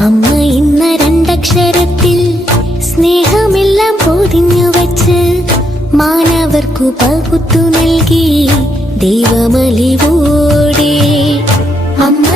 അമ്മ ഇന്ന രണ്ടക്ഷരത്തിൽ സ്നേഹമെല്ലാം പൊതിഞ്ഞു വച്ച് മാനവർക്കു പകുത്തു നൽകി ദൈവമലിവോടെ. അമ്മ